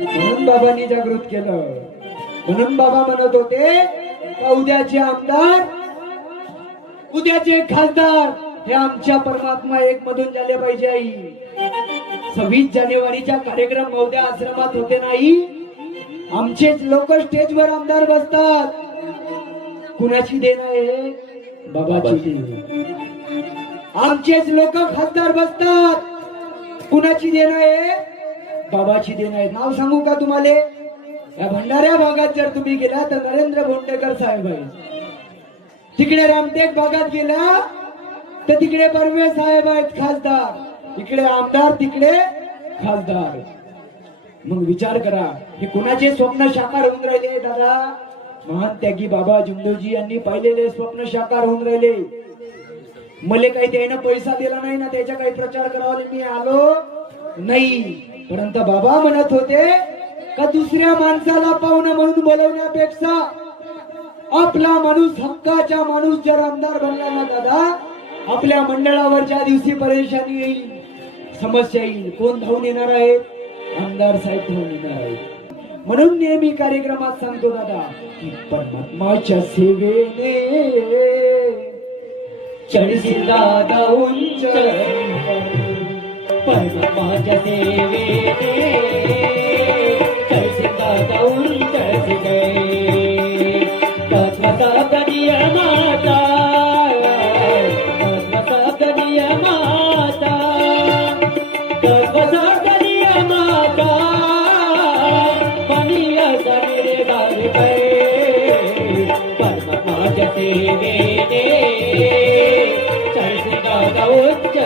म्हणून बाबांनी जागृत केलं. म्हणून बाबा म्हणत होते उद्याचे आमदार उद्याचे खासदार हे आमच्या परमात्मा एक मधून झाले पाहिजे आई. सव्वीस जानेवारीचा कार्यक्रम मौद्या आश्रमात होते नाही. आमचेच लोक स्टेजवर आमदार बसतात. कुणाची देण आहे? बाबाची. देण. आमचेच लोक खासदार बसतात. कुणाची देण आहे? बाबाची देण आहेत. नाव सांगू का तुम्हाला? या भंडाऱ्या भागात जर तुम्ही गेला तर नरेंद्र भोंडेकर साहेब आहे तिकडे रामटेक भागात गेला तर तिकडे बर्वे साहेब आहेत खासदार. इकडे आमदार तिकडे खासदार. मग विचार करा हे कुणाचे स्वप्न साकार होऊन राहिले दादा? महान त्यागी बाबा जुंदोजी यांनी पाहिलेले स्वप्न साकार होऊन राहिले. मले काही त्यानं पैसा दिला नाही ना त्याचा काही प्रचार करावा मी आलो नाही. परंतु बाबा म्हणत होते का दुसऱ्या माणसाला पाहुणा म्हणून बोलवण्यापेक्षा आपला माणूस हक्काचा माणूस जर आमदार बनला ना दादा आपल्या मंडळावरच्या दिवशी परेशानी येईल समस्या येईल. कोण धावून येणार आहे? आमदार साहेब धावून येणार आहे म्हणून नेहमी कार्यक्रमात सांगतो दादा की परमात्माच्या सेवेने चढसी दादा उंच परमात्माच्या सेवेने चढसी दादा उंच तत्वसाद नियमाचा तत्वसाद नियमाचा पनीय समिरे बालकै परमात्माच्या